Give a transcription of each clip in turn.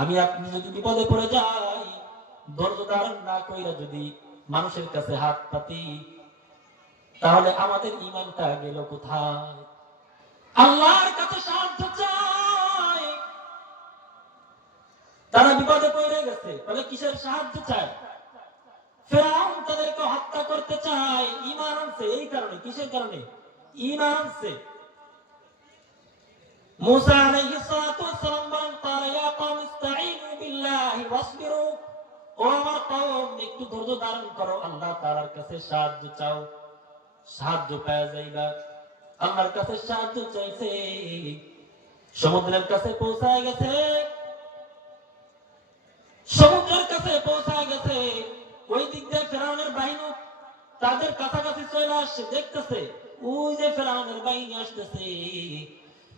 আমি আপনি যদি বিপদে পড়ে যাই, ধৈর্য ধারণ না কইরা যদি মানুষের কাছে হাত পাতি, তাহলে আমাদের ঈমানটা গেল কোথায়? আল্লাহর কাছে সাহায্য চাই। তারা বিপদে পড়ে গেছে, তাহলে কিসের সাহায্য চায়? ফিরআউন তাদেরকে হত্যা করতে চায়, ঈমান আনছে এই কারণে। কিসের কারণে? ঈমান আনছে। মুসা আলাইহিস সালাতু ওয়াস সালাম বলেন, ক্বালা ইয়া কওম ইসতাঈনু বিল্লাহি ওয়াসবিরু, ও আমার কওম একটু ধৈর্য ধারণ করো, আল্লাহ তাআলার কাছে সাহায্য চাও, সাহায্য পাওয়া যাইবা। আল্লাহর কাছে সাহায্য চাইছে, সমুদ্রের কাছে পৌঁছায় গেছে, সমুদ্রের কাছে পৌঁছায় গেছে। ওই দিক দিয়ে ফেরাউনের বাহিনী তাদের কাছাকাছি চলে আসছে, দেখতেছে ওই যে ফেরাউনের বাহিনী আসতেছে,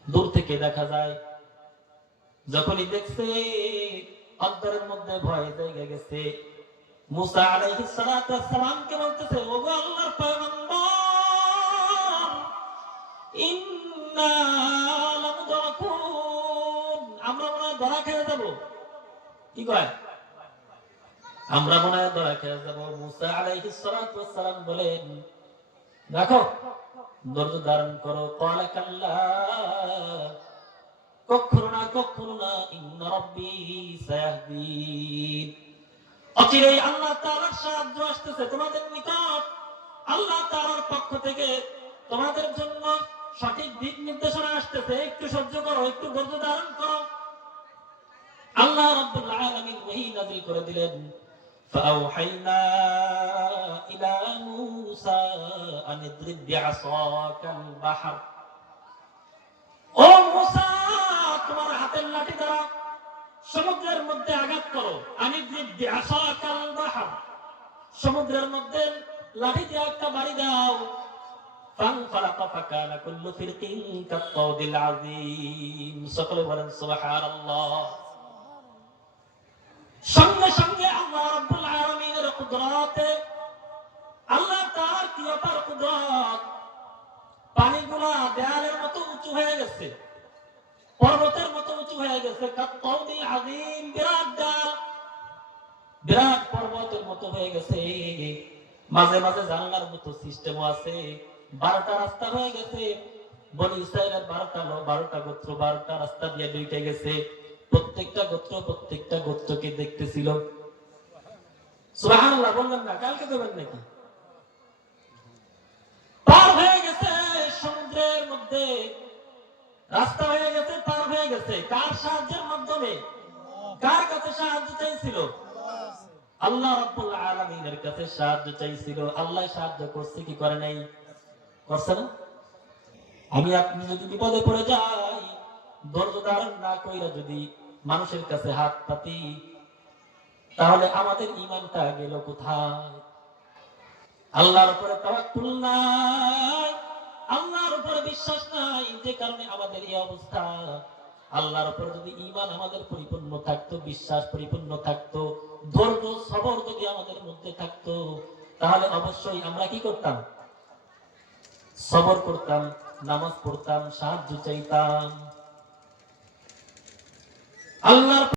দূর থেকে দেখা যায়। যখনই দেখছে অন্তরের মধ্যে ভয় জেগে গেছে। মুসা আলাইহিস সালাতু ওয়াস সালামকে বলতেছে, ওগো আল্লাহর পয়গম্বর, ইন্না লামুদরাকুন, আমরা মনে হয় ধরা খেয়ে যাব। কি কয়? আমরা মনে হয় ধরা খেয়ে যাব। মুসা আলাইহিস সালাতু ওয়াস সালাম বলেন, রাখো, ধৈর্য ধারণ করো। ক্বালা কাল্লা, কখনো না, কখনো না, ইন্না রাব্বী সায়াহদিন, অচিরেই আল্লাহ তাআলার সাহায্য আসতেছে তোমাদের নিকট। আল্লাহ তাআলার পক্ষ থেকে তোমাদের জন্য সঠিক দিক নির্দেশনা আসতেছে। একটু সহ্য করো, একটু ধৈর্য ধারণ করো। আল্লাহ রাব্বুল আলামিন ওহী নাযিল করে দিলেন, ফাআওহাইনা ইলা মূসা আন ইদরিব বিআসাকাল বাহর, ও মূসা, তোমার হাতের লাঠি দ্বারা সমুদ্রের মধ্যে আঘাত করো। আন ইদরিব বিআসাকাল বাহর, সমুদ্রের মধ্যে লাঠি দিয়ে একটা বাড়ি দাও। ফানফালাকা ফাকানা কুল্লু ফিরকিন কাত-তাউদিল আযীম। সকলে বলেন সুবহানাল্লাহ। সঙ্গে সঙ্গে আল্লাহ রাব্বুল আলামিনের কুদরতে, আল্লাহ তাআলার কি অপার কুদরত, পানিগুলা দেয়ালের মতো উঁচু হয়ে গেছে, পর্বতের মতো উঁচু হয়ে গেছে। কাত-তাউদিল আযীম, বিরাট দেয়াল, বিরাট পর্বতের মতো হয়ে গেছে। মাঝে মাঝে জানলার মতো সিস্টেমও আছে। 12টা রাস্তা হয়ে গেছে। বনি ইসরাইলের 12টা গোত্র 12টা রাস্তা দিয়ে ঢুকে গেছে। প্রত্যেকটা গোত্রকে দেখতেছিল। সুবহানাল্লাহ বললেন না? কালকে দেবেন নাকি? পার হয়ে গেছে সমুদ্রের মধ্যে, রাস্তা হয়ে গেছে, পার হয়ে গেছে। কার সাহায্যের মাধ্যমে? কার কাছে সাহায্য চাইছিল? আল্লাহ রাব্বুল আলামিনের কাছে সাহায্য চাইছিল। আল্লাহ সাহায্য করছে কি করে নাই? করছে না? আমি আপনি যদি বিপদে পড়ে যাই, ধৈর্য ধারণ না কইরা যদি মানুষের কাছে হাত পাতি, তাহলে আমাদের ঈমানটা গেল কোথায়? আল্লাহর উপরে তাওয়াক্কুল নাই, আল্লাহর উপরে বিশ্বাস নাই, যে কারণে আমাদের এই অবস্থা। আল্লাহর উপরে যদি ঈমান আমাদের পরিপূর্ণ থাকতো, বিশ্বাস পরিপূর্ণ থাকতো, ধৈর্য সবর যদি আমাদের মধ্যে থাকতো, তাহলে অবশ্যই আমরা কি করতাম? সবর করতাম, নামাজ পড়তাম, সাহায্য চাইতাম। আল্লাহর